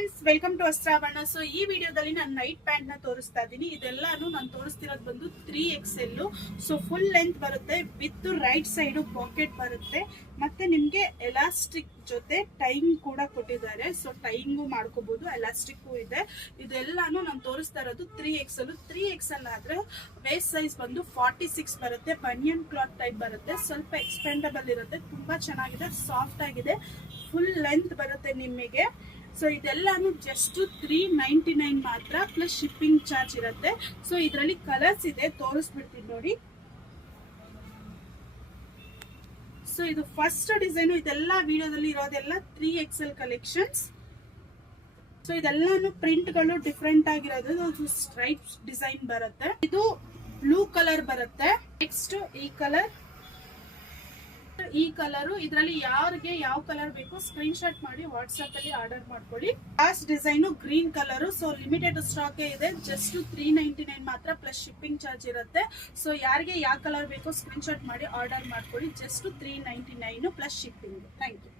Friends, welcome to ಅಸ್ತ್ರಾವಣ. So ಈ ವಿಡಿಯೋದಲ್ಲಿ ನಾನು ನೈಟ್ ಪ್ಯಾಂಟ್ ನ ತೋರಿಸ್ತಾ ಇದ್ದೀನಿ. ಇದೆಲ್ಲಾನು ನಾನು ತೋರಿಸ್ತಿರೋದು ಬಂದು 3XL. ಸೊ ಫುಲ್ ಲೆಂತ್ ಬರುತ್ತೆ, ವಿತ್ ರೈಟ್ ಸೈಡ್ ಪಾಕೆಟ್ ಬರುತ್ತೆ, ಮತ್ತೆ ನಿಮ್ಗೆ ಎಲಾಸ್ಟಿಕ್ ಜೊತೆ ಟೈಯಿಂಗ್ ಕೂಡ ಕೊಟ್ಟಿದ್ದಾರೆ. ಸೊ ಟೈಯಿಂಗು ಮಾಡ್ಕೋಬಹುದು, ಎಲಾಸ್ಟಿಕ್ ಇದೆ. ಇದೆಲ್ಲಾನು ನಾನು ತೋರಿಸ್ತಾ ಇರೋದು 3XL. 3XL ಆದ್ರೆ ವೇಸ್ಟ್ ಸೈಜ್ ಬಂದು 46 ಬರುತ್ತೆ. ಬನಿಯನ್ ಕ್ಲಾತ್ ಟೈಪ್ ಬರುತ್ತೆ, ಸ್ವಲ್ಪ ಎಕ್ಸ್ಪೆಂಡಬಲ್ ಇರುತ್ತೆ, ತುಂಬಾ ಚೆನ್ನಾಗಿದೆ, ಸಾಫ್ಟ್ ಆಗಿದೆ, ಫುಲ್ ಲೆಂತ್ ಬರುತ್ತೆ ನಿಮಗೆ. ಸೊ ಇದೆಲ್ಲಾನು ಜಸ್ಟ್ 399 ಮಾತ್ರ, ಪ್ಲಸ್ ಶಿಪ್ಪಿಂಗ್ ಚಾರ್ಜ್ ಇರುತ್ತೆ. ಸೊ ಇದರಲ್ಲಿ ಕಲರ್ಸ್ ಇದೆ, ತೋರಿಸ್ಬಿಡ್ತೀನಿ ನೋಡಿ. ಸೊ ಇದು ಫಸ್ಟ್ ಡಿಸೈನ್. ಇದೆಲ್ಲ ವಿಡಿಯೋದಲ್ಲಿ ಇರೋದೆಲ್ಲ 3XL ಕಲೆಕ್ಷನ್ಸ್. ಸೊ ಇದೆಲ್ಲಾನು ಪ್ರಿಂಟ್ ಗಳು ಡಿಫ್ರೆಂಟ್ ಆಗಿರೋದು, ಸ್ಟ್ರೈಪ್ ಡಿಸೈನ್ ಬರುತ್ತೆ. ಇದು ಬ್ಲೂ ಕಲರ್ ಬರುತ್ತೆ. ನೆಕ್ಸ್ಟ್ ಈ ಕಲರ್ ಇದರಲ್ಲಿ ಯಾರಿಗೆ ಯಾವ ಕಲರ್ ಬೇಕು ಸ್ಕ್ರೀನ್ ಶಾಟ್ ಮಾಡಿ ವಾಟ್ಸ್ಆಪ್ ಅಲ್ಲಿ ಆರ್ಡರ್ ಮಾಡ್ಕೊಳ್ಳಿ. Last design green colour. So limited stock ಇದೆ, ಜಸ್ಟ್ 399 ಮಾತ್ರ, ಪ್ಲಸ್ ಶಿಪ್ಪಿಂಗ್ ಚಾರ್ಜ್ ಇರುತ್ತೆ. ಸೊ ಯಾರಿಗೆ ಯಾವ ಕಲರ್ ಬೇಕು ಸ್ಕ್ರೀನ್ ಶಾಟ್ ಮಾಡಿ ಆರ್ಡರ್ ಮಾಡ್ಕೊಳ್ಳಿ. Just 399 plus shipping. Thank you.